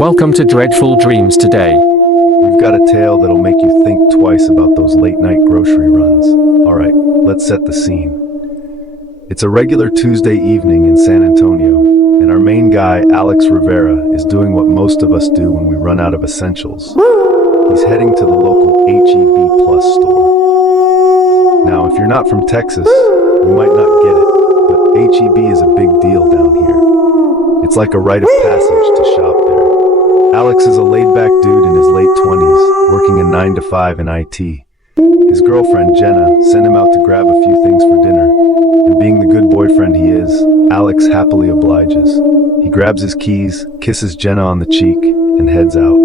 Welcome to Dreadful Dreams today. We've got a tale that'll make you think twice about those late-night grocery runs. Alright, let's set the scene. It's a regular Tuesday evening in San Antonio, and our main guy, Alex Rivera, is doing what most of us do when we run out of essentials. He's heading to the local HEB Plus store. Now, if you're not from Texas, you might not get it, but HEB is a big deal down here. It's like a rite of passage to shop there. Alex is a laid-back dude in his late 20s, working a 9-to-5 in IT. His girlfriend, Jenna, sent him out to grab a few things for dinner, and being the good boyfriend he is, Alex happily obliges. He grabs his keys, kisses Jenna on the cheek, and heads out.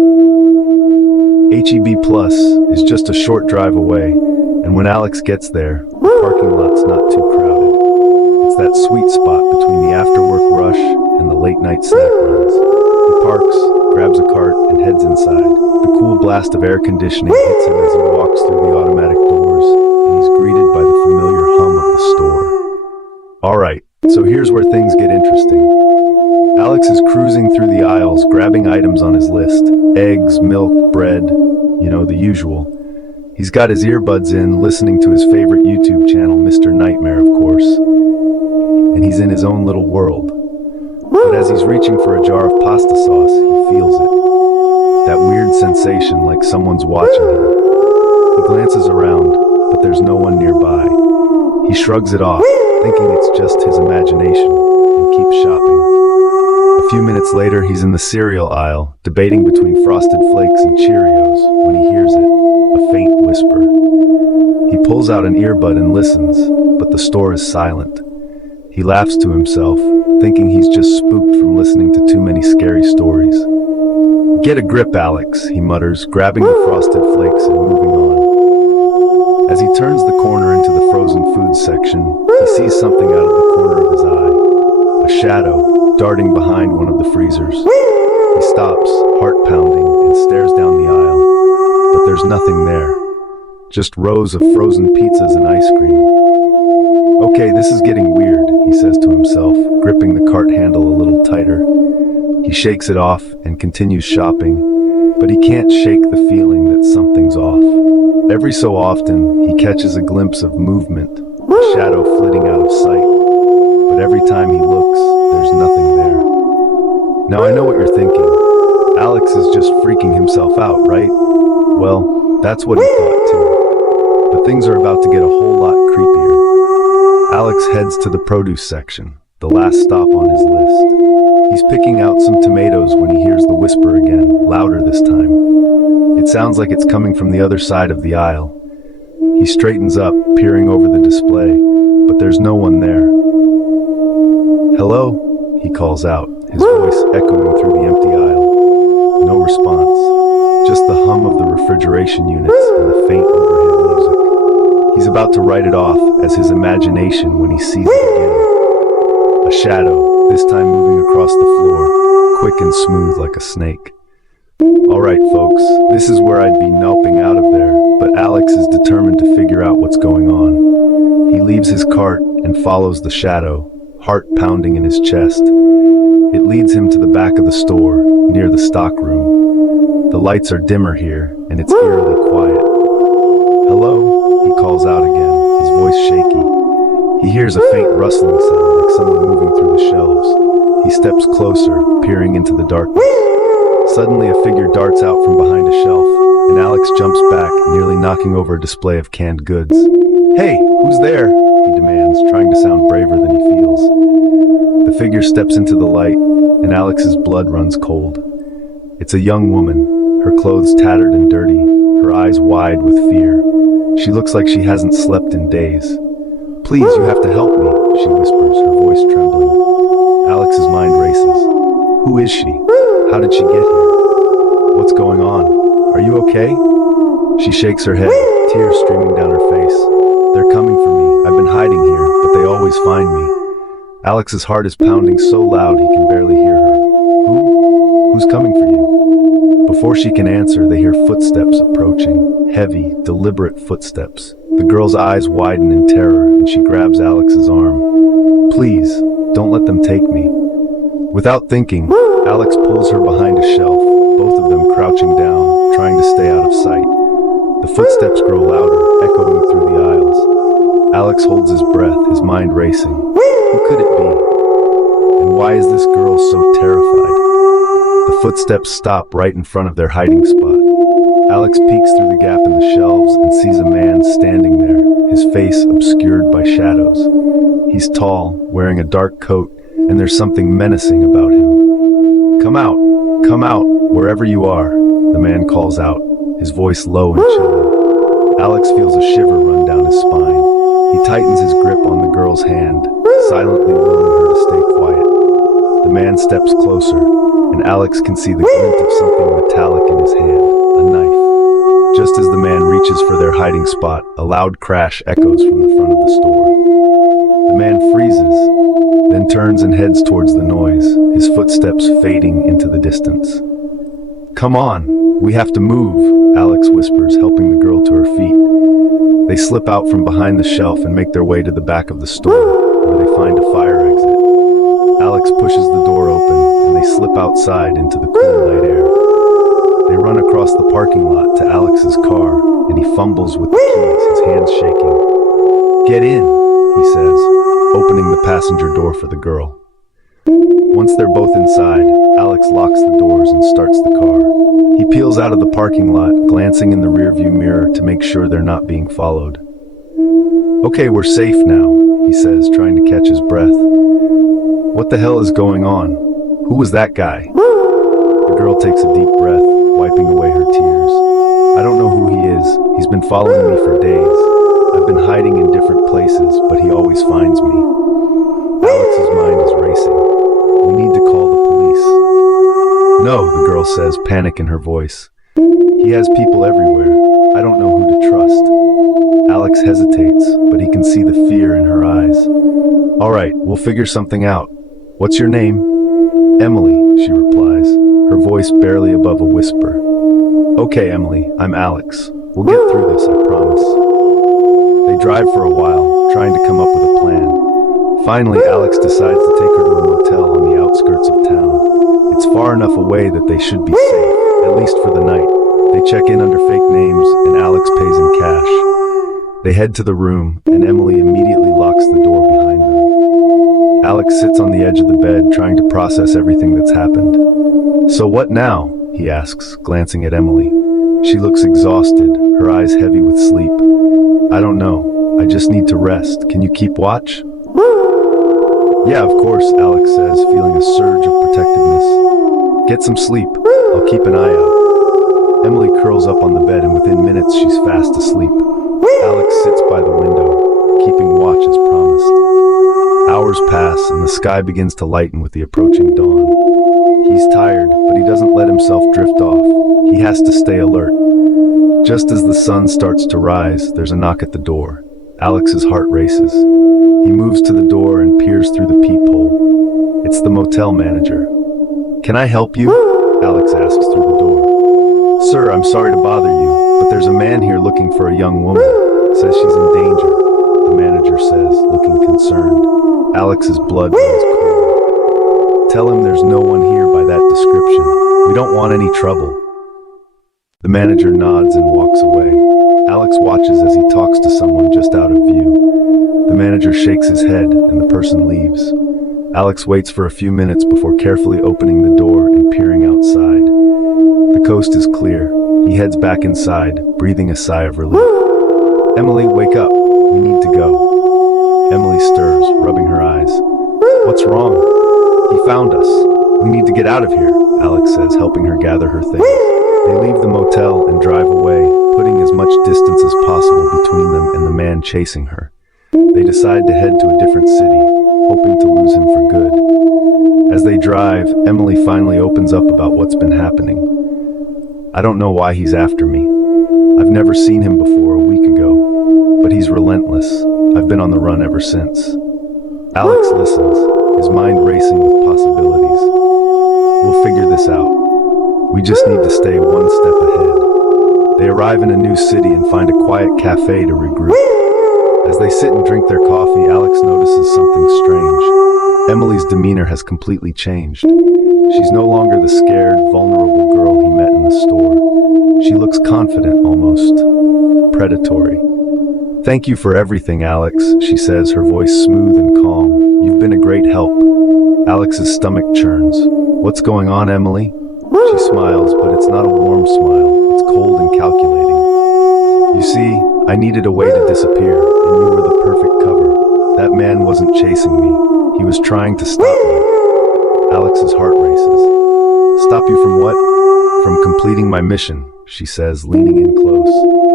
HEB Plus is just a short drive away, and when Alex gets there, the parking lot's not too crowded. It's that sweet spot between the after-work rush and the late-night snack runs. He parks, grabs a cart, and heads inside. The cool blast of air conditioning hits him as he walks through the automatic doors, and he's greeted by the familiar hum of the store. Alright, so here's where things get interesting. Alex is cruising through the aisles, grabbing items on his list. Eggs, milk, bread, the usual. He's got his earbuds in, listening to his favorite YouTube channel, Mr. Nightmare, of course. And he's in his own little world. But as he's reaching for a jar of pasta sauce, he feels it. That weird sensation like someone's watching him. He glances around, but there's no one nearby. He shrugs it off, thinking it's just his imagination, and keeps shopping. A few minutes later, he's in the cereal aisle, debating between Frosted Flakes and Cheerios, when he hears it, a faint whisper. He pulls out an earbud and listens, but the store is silent. He laughs to himself, thinking he's just spooked from listening to too many scary stories. "Get a grip, Alex," he mutters, grabbing the Frosted Flakes and moving on. As he turns the corner into the frozen foods section, he sees something out of the corner of his eye. A shadow, darting behind one of the freezers. He stops, heart pounding, and stares down the aisle. But there's nothing there. Just rows of frozen pizzas and ice cream. "Okay, this is getting weird," he says to himself, gripping the cart handle a little tighter. He shakes it off and continues shopping, but he can't shake the feeling that something's off. Every so often, he catches a glimpse of movement, a shadow flitting out of sight. But every time he looks, there's nothing there. Now I know what you're thinking. Alex is just freaking himself out, right? Well, that's what he thought too. But things are about to get a whole lot creepier. Alex heads to the produce section, the last stop on his list. He's picking out some tomatoes when he hears the whisper again, louder this time. It sounds like it's coming from the other side of the aisle. He straightens up, peering over the display, but there's no one there. "Hello?" he calls out, his voice echoing through the empty aisle. No response, just the hum of the refrigeration units and the faint overhead music. He's about to write it off as his imagination when he sees it again. A shadow, this time moving across the floor, quick and smooth like a snake. Alright folks, this is where I'd be noping out of there, but Alex is determined to figure out what's going on. He leaves his cart and follows the shadow, heart pounding in his chest. It leads him to the back of the store, near the stock room. The lights are dimmer here, and it's eerily quiet. "Hello?" he calls out again, his voice shaky. He hears a faint rustling sound like someone moving through the shelves. He steps closer, peering into the darkness. Suddenly a figure darts out from behind a shelf, and Alex jumps back, nearly knocking over a display of canned goods. "Hey, who's there?" he demands, trying to sound braver than he feels. The figure steps into the light, and Alex's blood runs cold. It's a young woman, her clothes tattered and dirty, her eyes wide with fear. She looks like she hasn't slept in days. "Please, you have to help me," she whispers, her voice trembling. Alex's mind races. Who is she? How did she get here? What's going on? Are you okay? She shakes her head, tears streaming down her face. "They're coming for me. I've been hiding here, but they always find me." Alex's heart is pounding so loud he can barely hear her. Who's coming for you?" Before she can answer, they hear footsteps approaching. Heavy, deliberate footsteps. The girl's eyes widen in terror, and she grabs Alex's arm. "Please, don't let them take me." Without thinking, Alex Alex pulls her behind a shelf, both of them crouching down, trying to stay out of sight. The footsteps grow louder, echoing through the aisles. Alex holds his breath, his mind racing. Who could it be? And why is this girl so terrified? The footsteps stop right in front of their hiding spot. Alex peeks through the gap in the shelves and sees a man standing there, his face obscured by shadows. He's tall, wearing a dark coat, and there's something menacing about him. Come out, wherever you are," the man calls out, his voice low and chilling. Alex feels a shiver run down his spine. He tightens his grip on the girl's hand, silently willing her to stay quiet. The man steps closer, and Alex can see the glint of something metallic in his hand, a knife. Just as the man reaches for their hiding spot, a loud crash echoes from the front of the store. The man freezes, then turns and heads towards the noise, his footsteps fading into the distance. "Come on, we have to move," Alex whispers, helping the girl to her feet. They slip out from behind the shelf and make their way to the back of the store, where they find a fire exit. Alex pushes the door open, and they slip outside into the cool night air. They run across the parking lot to Alex's car, and he fumbles with the keys, his hands shaking. "Get in," he says, opening the passenger door for the girl. Once they're both inside, Alex locks the doors and starts the car. He peels out of the parking lot, glancing in the rearview mirror to make sure they're not being followed. "Okay, we're safe now," he says, trying to catch his breath. "What the hell is going on? Who was that guy?" The girl takes a deep breath, wiping away her tears. "I don't know who he is. He's been following me for days. I've been hiding in different places, but he always finds me." Alex's mind is racing. "We need to call the police." "No," the girl says, panic in her voice. "He has people everywhere. I don't know who to trust." Alex hesitates, but he can see the fear in her eyes. "All right, we'll figure something out. What's your name?" "Emily," she replies, her voice barely above a whisper. "Okay, Emily, I'm Alex. We'll get through this, I promise." They drive for a while, trying to come up with a plan. Finally, Alex decides to take her to a motel on the outskirts of town. It's far enough away that they should be safe, at least for the night. They check in under fake names, and Alex pays in cash. They head to the room, and Emily immediately locks the door behind them. Alex sits on the edge of the bed, trying to process everything that's happened. "So what now?" he asks, glancing at Emily. She looks exhausted, her eyes heavy with sleep. "I don't know. I just need to rest. Can you keep watch?" "Yeah, of course," Alex says, feeling a surge of protectiveness. "Get some sleep. I'll keep an eye out." Emily curls up on the bed, and within minutes she's fast asleep. Alex sits by the window, keeping watch as promised. Hours pass, and the sky begins to lighten with the approaching dawn. He's tired, but he doesn't let himself drift off. He has to stay alert. Just as the sun starts to rise, there's a knock at the door. Alex's heart races. He moves to the door and peers through the peephole. It's the motel manager. "Can I help you?" Alex asks through the door. "Sir, I'm sorry to bother you, but there's a man here looking for a young woman. Says she's in danger," the manager says, looking concerned. Alex's blood runs cold. "Tell him there's no one here by that description. We don't want any trouble." The manager nods and walks away. Alex watches as he talks to someone just out of view. The manager shakes his head, and the person leaves. Alex waits for a few minutes before carefully opening the door and peering outside. The coast is clear. He heads back inside, breathing a sigh of relief. "Emily, wake up. We need to go." Emily stirs, rubbing her eyes. "What's wrong?" "He found us. We need to get out of here," Alex says, helping her gather her things. They leave the motel and drive away, putting as much distance as possible between them and the man chasing her. They decide to head to a different city, hoping to lose him for good. As they drive, Emily finally opens up about what's been happening. "I don't know why he's after me. I've never seen him before a week ago, but he's relentless. I've been on the run ever since." Alex listens, his mind racing with possibilities. "We'll figure this out. We just need to stay one step ahead." They arrive in a new city and find a quiet cafe to regroup. As they sit and drink their coffee, Alex notices something strange. Emily's demeanor has completely changed. She's no longer the scared, vulnerable girl he met in the store. She looks confident, almost predatory. "Thank you for everything, Alex," she says, her voice smooth and calm. "You've been a great help." Alex's stomach churns. "What's going on, Emily?" She smiles, but it's not a warm smile. It's cold and calculating. "You see, I needed a way to disappear, and you were the perfect cover. That man wasn't chasing me. He was trying to stop me." Alex's heart races. "Stop you from what?" "From completing my mission," she says, leaning in close.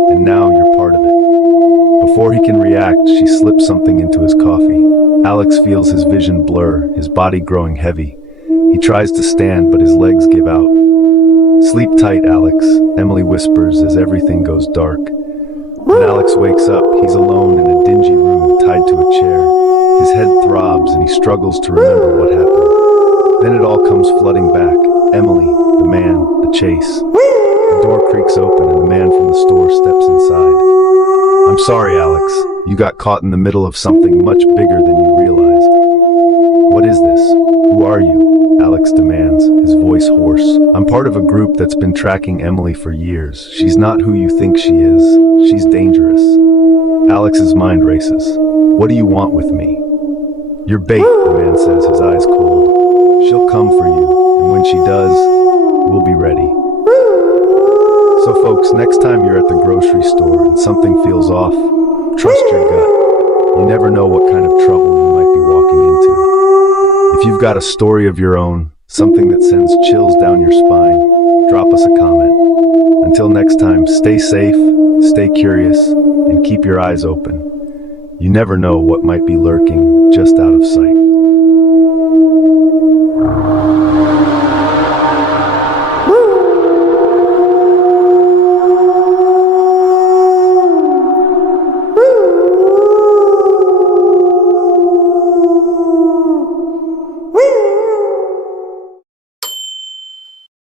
"And now you're part of it." Before he can react, she slips something into his coffee. Alex feels his vision blur, his body growing heavy. He tries to stand, but his legs give out. "Sleep tight, Alex," Emily whispers as everything goes dark. When Alex wakes up, he's alone in a dingy room, tied to a chair. His head throbs and he struggles to remember what happened. Then it all comes flooding back. Emily, the man, the chase. The door creaks open and the man from the store steps inside. "I'm sorry, Alex. You got caught in the middle of something much bigger than you realized." "What is this? Who are you?" Alex demands, his voice hoarse. "I'm part of a group that's been tracking Emily for years. She's not who you think she is. She's dangerous." Alex's mind races. "What do you want with me?" "You're bait," the man says, his eyes cold. "She'll come for you, and when she does, we'll be ready." So folks, next time you're at the grocery store and something feels off, trust your gut. You never know what kind of trouble you might be walking into. If you've got a story of your own, something that sends chills down your spine, drop us a comment. Until next time, stay safe, stay curious, and keep your eyes open. You never know what might be lurking just out of sight.